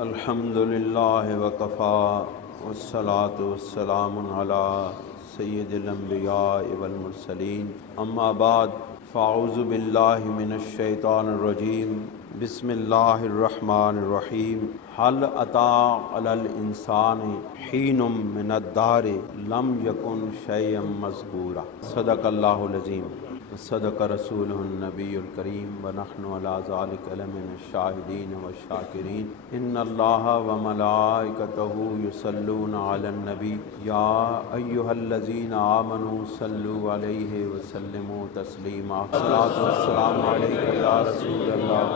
الحمدللہ وکفا والصلاة والسلام علی سید الانبیاء والمرسلین اما بعد فاعوذ باللہ من الشیطان الرجیم بسم اللہ الرحمن الرحیم هل اتی علی الانسان حین من الدہر لم یکن شیئا مذکورا صدق اللہ العظیم صدق رسولہ النبی الکریم ونحن علی ذلک لمن الشاہدین والشاکرین ان اللہ وملائکتہ یصلون علی النبی یا ایہا الذین آمنوا صلوا علیہ وسلموا تسلیما الصلاۃ والسلام علیک یا رسول اللہ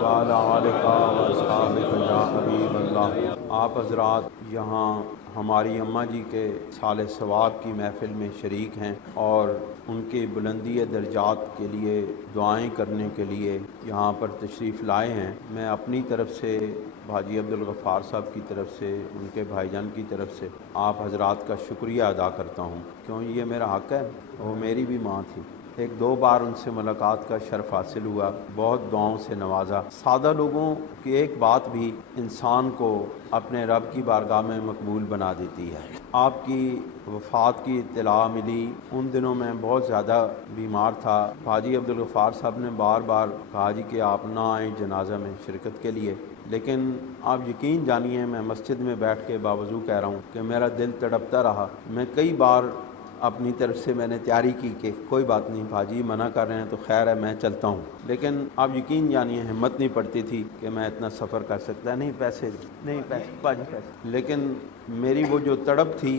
وعلی آلک واصحابک یا حبیب اللہ۔ آپ حضرات یہاں ہماری اماں جی کے سال ثواب کی محفل میں شریک ہیں اور ان کے بلندی درجات کے لیے دعائیں کرنے کے لیے یہاں پر تشریف لائے ہیں۔ میں اپنی طرف سے حاجی عبدالغفار صاحب کی طرف سے ان کے بھائی جان کی طرف سے آپ حضرات کا شکریہ ادا کرتا ہوں، کیوں یہ میرا حق ہے، وہ میری بھی ماں تھی۔ ایک دو بار ان سے ملاقات کا شرف حاصل ہوا، بہت دعاؤں سے نوازا۔ سادہ لوگوں کی ایک بات بھی انسان کو اپنے رب کی بارگاہ میں مقبول بنا دیتی ہے۔ آپ کی وفات کی اطلاع ملی، ان دنوں میں بہت زیادہ بیمار تھا۔ حاجی عبدالغفار صاحب نے بار بار کہا جی کہ آپ نہ آئیں جنازہ میں شرکت کے لیے، لیکن آپ یقین جانیے میں مسجد میں بیٹھ کے باوضو کہہ رہا ہوں کہ میرا دل تڑپتا رہا۔ میں کئی بار اپنی طرف سے میں نے تیاری کی کہ کوئی بات نہیں، بھاجی منع کر رہے ہیں تو خیر ہے میں چلتا ہوں، لیکن آپ یقین جانیے ہمت نہیں پڑتی تھی کہ میں اتنا سفر کر سکتا، نہیں پیسے باجی پیسے، لیکن میری وہ جو تڑپ تھی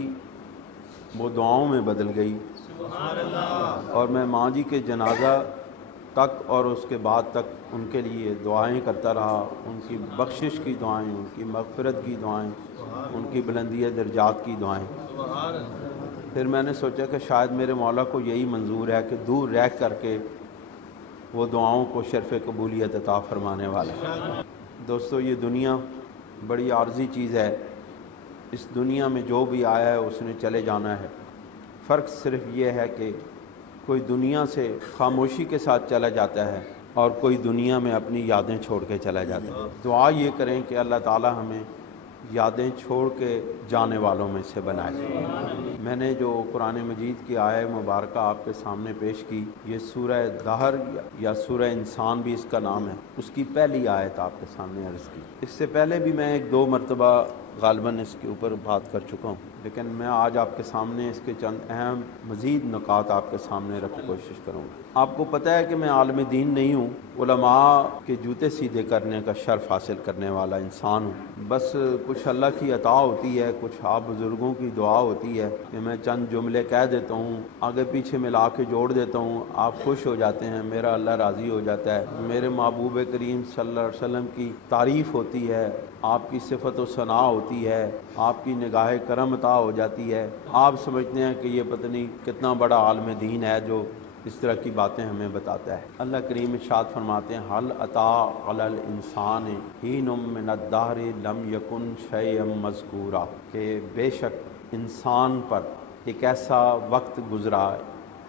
وہ دعاؤں میں بدل گئی، اور میں ماں جی کے جنازہ تک اور اس کے بعد تک ان کے لیے دعائیں کرتا رہا، ان کی بخشش کی دعائیں، ان کی مغفرت کی دعائیں، ان کی بلندی درجات کی دعائیں۔ پھر میں نے سوچا کہ شاید میرے مولا کو یہی منظور ہے کہ دور رہ کر کے وہ دعاؤں کو شرف قبولیت عطا فرمانے والا ہے۔ دوستو یہ دنیا بڑی عارضی چیز ہے، اس دنیا میں جو بھی آیا ہے اس نے چلے جانا ہے۔ فرق صرف یہ ہے کہ کوئی دنیا سے خاموشی کے ساتھ چلا جاتا ہے اور کوئی دنیا میں اپنی یادیں چھوڑ کے چلا جاتا ہے۔ دعا یہ کریں کہ اللہ تعالی ہمیں یادیں چھوڑ کے جانے والوں میں سے بنائے۔ میں نے جو قرآن مجید کی آیہ مبارکہ آپ کے سامنے پیش کی، یہ سورہ دہر یا سورہ انسان بھی اس کا نام ہے، اس کی پہلی آیت آپ کے سامنے عرض کی۔ اس سے پہلے بھی میں ایک دو مرتبہ غالباً اس کے اوپر بات کر چکا ہوں، لیکن میں آج آپ کے سامنے اس کے چند اہم مزید نکات آپ کے سامنے رکھنے کی کوشش کروں گا۔ آپ کو پتہ ہے کہ میں عالم دین نہیں ہوں، علماء کے جوتے سیدھے کرنے کا شرف حاصل کرنے والا انسان ہوں۔ بس کچھ اللہ کی عطا ہوتی ہے، کچھ آپ بزرگوں کی دعا ہوتی ہے کہ میں چند جملے کہہ دیتا ہوں، آگے پیچھے ملا کے جوڑ دیتا ہوں، آپ خوش ہو جاتے ہیں، میرا اللہ راضی ہو جاتا ہے، میرے محبوب کریم صلی اللہ علیہ وسلم کی تعریف ہوتی ہے، آپ کی صفت و ثناء ہوتی ہے، آپ کی نگاہ کرم عطا ہو جاتی ہے، آپ سمجھتے ہیں کہ یہ پتہ نہیں کتنا بڑا عالم دین ہے جو اس طرح کی باتیں ہمیں بتاتا ہے۔ اللہ کریم ارشاد فرماتے ہیں حل اتی علی الانسان حین من الدہر لم یکن شیئا مذکورا، کہ بے شک انسان پر ایک ایسا وقت گزرا،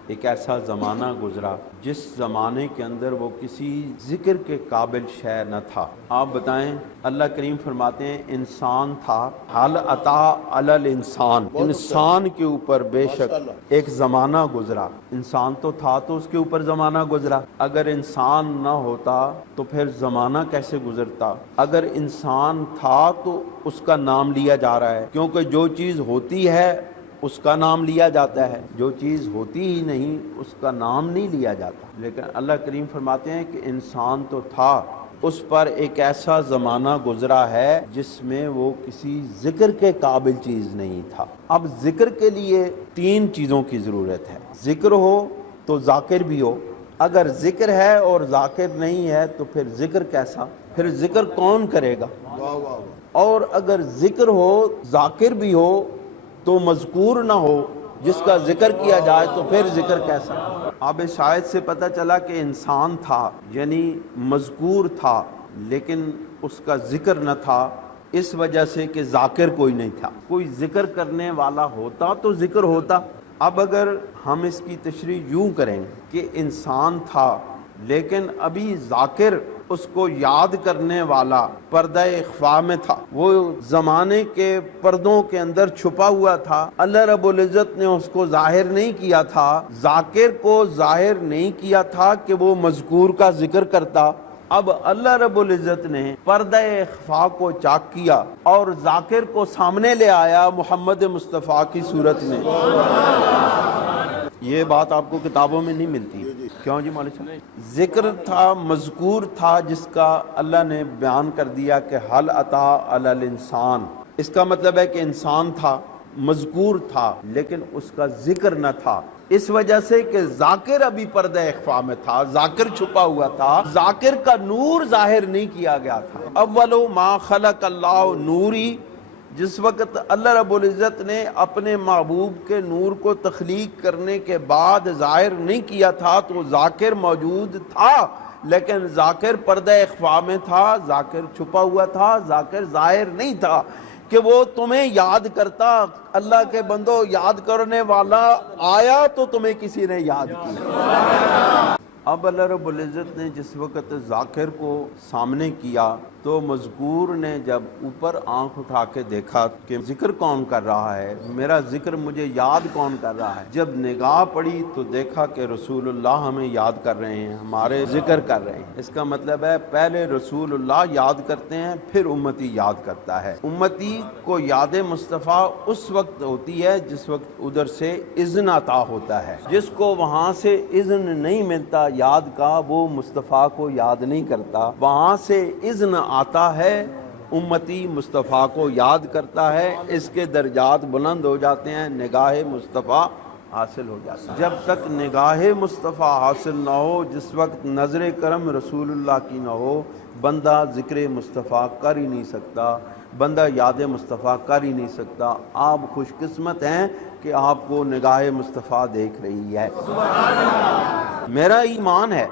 ایک ایسا زمانہ گزرا جس زمانے کے اندر وہ کسی ذکر کے قابل شے نہ تھا۔ آپ بتائیں، اللہ کریم فرماتے ہیں انسان تھا، حل اتی علی الانسان، انسان کے اوپر بے شک ایک زمانہ گزرا۔ انسان تو تھا تو اس کے اوپر زمانہ گزرا، اگر انسان نہ ہوتا تو پھر زمانہ کیسے گزرتا؟ اگر انسان تھا تو اس کا نام لیا جا رہا ہے، کیونکہ جو چیز ہوتی ہے اس کا نام لیا جاتا ہے، جو چیز ہوتی ہی نہیں اس کا نام نہیں لیا جاتا۔ لیکن اللہ کریم فرماتے ہیں کہ انسان تو تھا، اس پر ایک ایسا زمانہ گزرا ہے جس میں وہ کسی ذکر کے قابل چیز نہیں تھا۔ اب ذکر کے لیے تین چیزوں کی ضرورت ہے، ذکر ہو تو ذاکر بھی ہو، اگر ذکر ہے اور ذاکر نہیں ہے تو پھر ذکر کیسا؟ پھر ذکر کون کرے گا؟ اور اگر ذکر ہو ذاکر بھی ہو تو مذکور نہ ہو، جس کا ذکر کیا جائے تو پھر ذکر کیسا؟ اب اس آیت سے پتہ چلا کہ انسان تھا یعنی مذکور تھا، لیکن اس کا ذکر نہ تھا، اس وجہ سے کہ ذاکر کوئی نہیں تھا۔ کوئی ذکر کرنے والا ہوتا تو ذکر ہوتا۔ اب اگر ہم اس کی تشریح یوں کریں کہ انسان تھا لیکن ابھی ذاکر اس کو یاد کرنے والا پردہ اخفا میں تھا، وہ زمانے کے پردوں کے اندر چھپا ہوا تھا، اللہ رب العزت نے اس کو ظاہر نہیں کیا تھا، ذاکر کو ظاہر نہیں کیا تھا کہ وہ مذکور کا ذکر کرتا۔ اب اللہ رب العزت نے پردہ اخفا کو چاک کیا اور ذاکر کو سامنے لے آیا محمد مصطفیٰ کی صورت میں۔ یہ بات آپ کو کتابوں میں نہیں ملتی، کیوں جی مولوی صاحب؟ ذکر تھا، مذکور تھا، جس کا اللہ نے بیان کر دیا کہ حل عطا علی الانسان، اس کا مطلب ہے کہ انسان تھا، مذکور تھا، لیکن اس کا ذکر نہ تھا، اس وجہ سے کہ ذاکر ابھی پردہ اخفا میں تھا، ذاکر چھپا ہوا تھا، ذاکر کا نور ظاہر نہیں کیا گیا تھا۔ اولو ما خلق اللہ نوری، جس وقت اللہ رب العزت نے اپنے محبوب کے نور کو تخلیق کرنے کے بعد ظاہر نہیں کیا تھا تو ذاکر موجود تھا، لیکن ذاکر پردہ اخفا میں تھا، ذاکر چھپا ہوا تھا، ذاکر ظاہر نہیں تھا کہ وہ تمہیں یاد کرتا۔ اللہ کے بندو، یاد کرنے والا آیا تو تمہیں کسی نے یاد کیا۔ اب اللہ رب العزت نے جس وقت ذاکر کو سامنے کیا تو مذکور نے جب اوپر آنکھ اٹھا کے دیکھا کہ ذکر کون کر رہا ہے، میرا ذکر مجھے یاد کون کر رہا ہے، جب نگاہ پڑی تو دیکھا کہ رسول اللہ ہمیں یاد کر رہے ہیں، ہمارے ذکر کر رہے ہیں۔ اس کا مطلب ہے پہلے رسول اللہ یاد کرتے ہیں، پھر امتی یاد کرتا ہے۔ امتی کو یاد مصطفیٰ اس وقت ہوتی ہے جس وقت ادھر سے اذن عطا ہوتا ہے، جس کو وہاں سے اذن نہیں ملتا یاد کا، وہ مصطفیٰ کو یاد نہیں کرتا، وہاں سے اذن آتا ہے، امتی مصطفیٰ کو یاد کرتا ہے، اس کے درجات بلند ہو جاتے ہیں، نگاہ مصطفیٰ حاصل ہو جاتا ہے۔ جب تک نگاہ مصطفیٰ حاصل نہ ہو، جس وقت نظر کرم رسول اللہ کی نہ ہو، بندہ ذکر مصطفیٰ کر ہی نہیں سکتا، بندہ یاد مصطفیٰ کر ہی نہیں سکتا۔ آپ خوش قسمت ہیں کہ آپ کو نگاہ مصطفیٰ دیکھ رہی ہے۔ میرا ایمان ہے،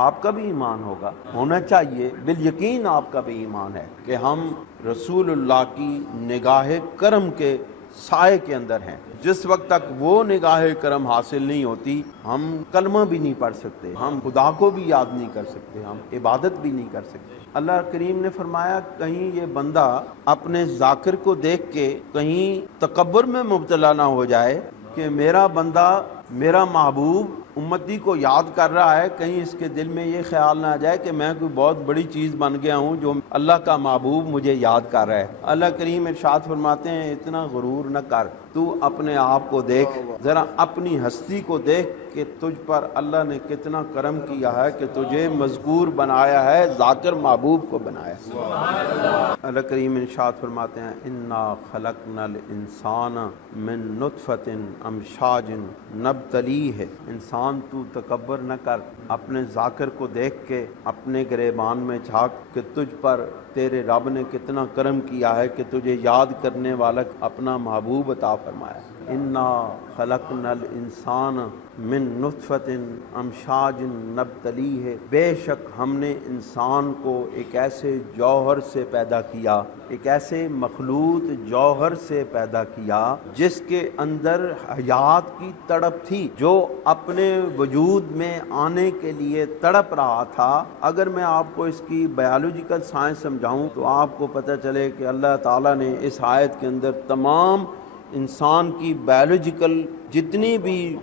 آپ کا بھی ایمان ہوگا، ہونا چاہیے، بالیقین آپ کا بھی ایمان ہے کہ ہم رسول اللہ کی نگاہ کرم کے سائے کے اندر ہیں۔ جس وقت تک وہ نگاہ کرم حاصل نہیں ہوتی، ہم کلمہ بھی نہیں پڑھ سکتے، ہم خدا کو بھی یاد نہیں کر سکتے، ہم عبادت بھی نہیں کر سکتے۔ اللہ کریم نے فرمایا کہیں یہ بندہ اپنے ذاکر کو دیکھ کے کہیں تکبر میں مبتلا نہ ہو جائے کہ میرا بندہ، میرا محبوب امتی کو یاد کر رہا ہے، کہیں اس کے دل میں یہ خیال نہ آ جائے کہ میں کوئی بہت بڑی چیز بن گیا ہوں جو اللہ کا محبوب مجھے یاد کر رہا ہے۔ اللہ کریم ارشاد فرماتے ہیں اتنا غرور نہ کر، تو اپنے آپ کو دیکھ، ذرا اپنی ہستی کو دیکھ کہ تجھ پر اللہ نے کتنا کرم کیا ہے کہ تجھے مذکور بنایا ہے، ذاکر محبوب کو بنایا ہے۔ اللہ کریم ارشاد فرماتے ہیں انا خلقنا الانسان من نطفۃ امشاج نبتلیہ، انسان تو تکبر نہ کر، اپنے ذاکر کو دیکھ کے اپنے گریبان میں جھانک کہ تجھ پر تیرے رب نے کتنا کرم کیا ہے کہ تجھے یاد کرنے والا اپنا محبوب عطا فرمایا۔ انا خلقنا الانسان من نطفۃ امشاج نبتلیہ، بے شک ہم نے انسان کو ایک ایسے جوہر سے پیدا کیا، ایک ایسے مخلوط جوہر سے پیدا کیا جس کے اندر حیات کی تڑپ تھی، جو اپنے وجود میں آنے کے لیے تڑپ رہا تھا۔ اگر میں آپ کو اس کی بایولوجیکل سائنس سمجھاؤں تو آپ کو پتہ چلے کہ اللہ تعالیٰ نے اس آیت کے اندر تمام انسان کی بایولوجیکل جتنی بھی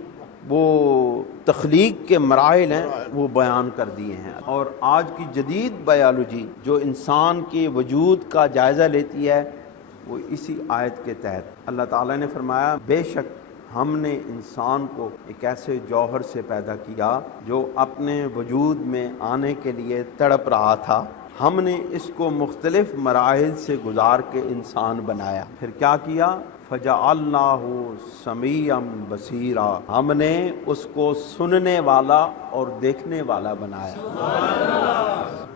وہ تخلیق کے مراحل ہیں وہ بیان کر دیے ہیں، اور آج کی جدید بایولوجی جو انسان کے وجود کا جائزہ لیتی ہے وہ اسی آیت کے تحت اللہ تعالیٰ نے فرمایا بے شک ہم نے انسان کو ایک ایسے جوہر سے پیدا کیا جو اپنے وجود میں آنے کے لیے تڑپ رہا تھا، ہم نے اس کو مختلف مراحل سے گزار کے انسان بنایا، پھر کیا کیا؟ فَجَعَلْنَاهُ سَمِيعًا بَصِيرًا، ہم نے اس کو سننے والا اور دیکھنے والا بنایا۔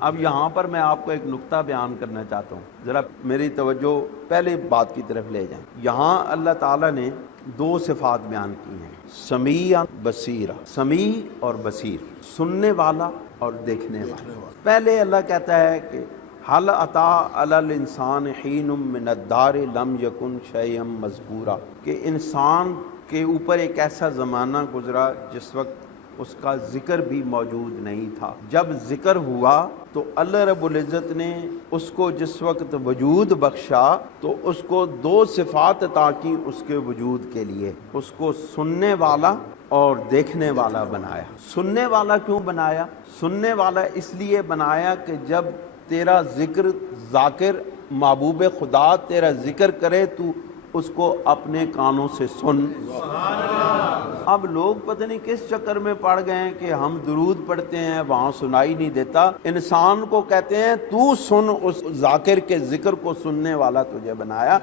اب یہاں پر میں آپ کو ایک نقطہ بیان کرنا چاہتا ہوں، ذرا میری توجہ پہلے بات کی طرف لے جائیں۔ یہاں اللہ تعالیٰ نے دو صفات بیان کی ہیں، سمیع بصیر، سمیع اور بصیر، سننے والا اور دیکھنے والا۔ پہلے اللہ کہتا ہے کہ حل عطا علی الانسان حین من الدار لم یکن شیئا مذکورا، کہ انسان کے اوپر ایک ایسا زمانہ گزرا جس وقت اس کا ذکر بھی موجود نہیں تھا۔ جب ذکر ہوا تو اللہ رب العزت نے اس کو جس وقت وجود بخشا تو اس کو دو صفات عطا کی اس کے وجود کے لیے، اس کو سننے والا اور دیکھنے والا بنایا۔ سننے والا کیوں بنایا؟ سننے والا اس لیے بنایا کہ جب تیرا ذکر ذاکر محبوب خدا تیرا ذکر کرے تو اس کو اپنے کانوں سے سن۔ اب لوگ پتہ نہیں کس چکر میں پڑ گئے ہیں کہ ہم درود پڑھتے ہیں وہاں سنائی نہیں دیتا۔ انسان کو کہتے ہیں تو سن، اس ذاکر کے ذکر کو سننے والا تجھے بنایا۔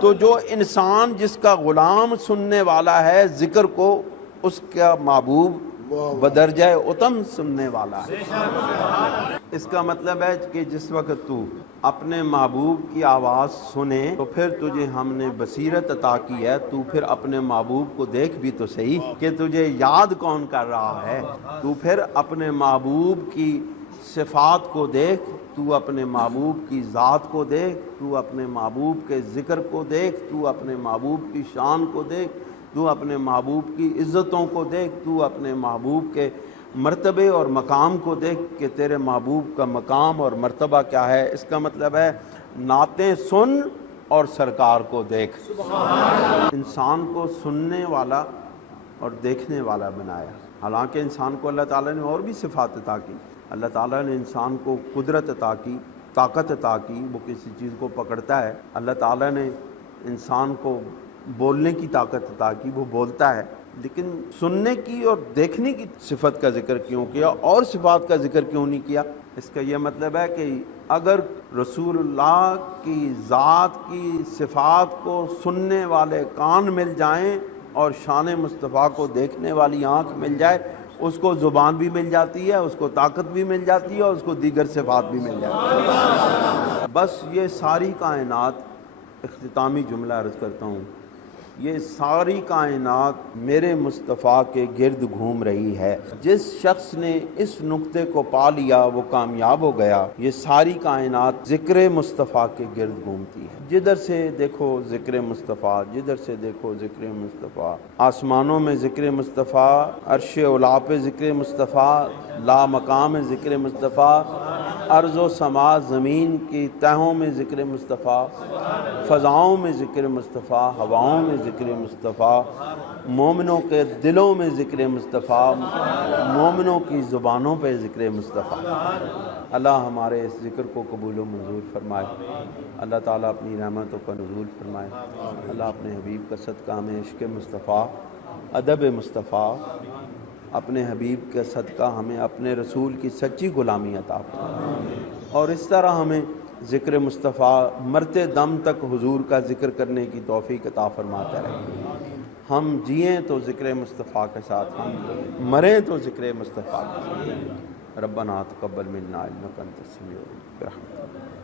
تو جو انسان جس کا غلام سننے والا ہے ذکر کو، اس کا محبوب بدرجہ اتم سننے والا ہے۔ اس کا مطلب ہے کہ جس وقت تو اپنے محبوب کی آواز سنے تو پھر تجھے ہم نے بصیرت عطا کی ہے، تو پھر اپنے محبوب کو دیکھ بھی تو صحیح کہ تجھے یاد کون کر رہا ہے۔ تو پھر اپنے محبوب کی صفات کو دیکھ، تو اپنے محبوب کی ذات کو دیکھ، تو اپنے محبوب کے ذکر کو دیکھ، تو اپنے محبوب کی شان کو دیکھ، تو اپنے محبوب کی عزتوں کو دیکھ، تو اپنے محبوب کے مرتبے اور مقام کو دیکھ کہ تیرے محبوب کا مقام اور مرتبہ کیا ہے۔ اس کا مطلب ہے نعتیں سن اور سرکار کو دیکھ۔ انسان کو سننے والا اور دیکھنے والا بنایا۔ حالانکہ انسان کو اللہ تعالیٰ نے اور بھی صفات عطا کی۔ اللہ تعالیٰ نے انسان کو قدرت عطا کی، طاقت عطا کی، وہ کسی چیز کو پکڑتا ہے۔ اللہ تعالیٰ نے انسان کو بولنے کی طاقت عطا کی، وہ بولتا ہے۔ لیکن سننے کی اور دیکھنے کی صفت کا ذکر کیوں کیا اور صفات کا ذکر کیوں نہیں کیا؟ اس کا یہ مطلب ہے کہ اگر رسول اللہ کی ذات کی صفات کو سننے والے کان مل جائیں اور شان مصطفیٰ کو دیکھنے والی آنکھ مل جائے، اس کو زبان بھی مل جاتی ہے، اس کو طاقت بھی مل جاتی ہے اور اس کو دیگر صفات بھی مل جاتی ہے۔ بس یہ ساری کائنات، اختتامی جملہ عرض کرتا ہوں، یہ ساری کائنات میرے مصطفیٰ کے گرد گھوم رہی ہے۔ جس شخص نے اس نقطے کو پا لیا وہ کامیاب ہو گیا۔ یہ ساری کائنات ذکر مصطفیٰ کے گرد گھومتی ہے۔ جدھر سے دیکھو ذکر مصطفیٰ، جدھر سے دیکھو ذکر مصطفیٰ۔ آسمانوں میں ذکر مصطفیٰ، عرش اولا پہ ذکر مصطفیٰ، لا مقام ذکر مصطفیٰ، ارض و سما زمین کی تہوں میں ذکر مصطفیٰ، فضاؤں میں ذکر مصطفیٰ، ہواؤں میں ذکر مصطفیٰ، مومنوں کے دلوں میں ذکر مصطفیٰ، مومنوں کی زبانوں پہ ذکر مصطفیٰ۔ اللہ ہمارے اس ذکر کو قبول و منظور فرمائے۔ اللہ تعالیٰ اپنی رحمتوں کا نزول فرمائے۔ اللہ اپنے حبیب کا صدقہ ہمیں عشق مصطفیٰ، ادب مصطفیٰ، اپنے حبیب کا صدقہ ہمیں اپنے رسول کی سچی غلامی عطا فرمائے، اور اس طرح ہمیں ذکر مصطفیٰ مرتے دم تک حضور کا ذکر کرنے کی توفیق عطا فرماتا رہے۔ ہم جئیں تو ذکر مصطفیٰ کے ساتھ، ہم مریں تو ذکر مصطفیٰ کے ساتھ۔ ربنا تقبل منا انک انت السمیع العلیم برحمتک۔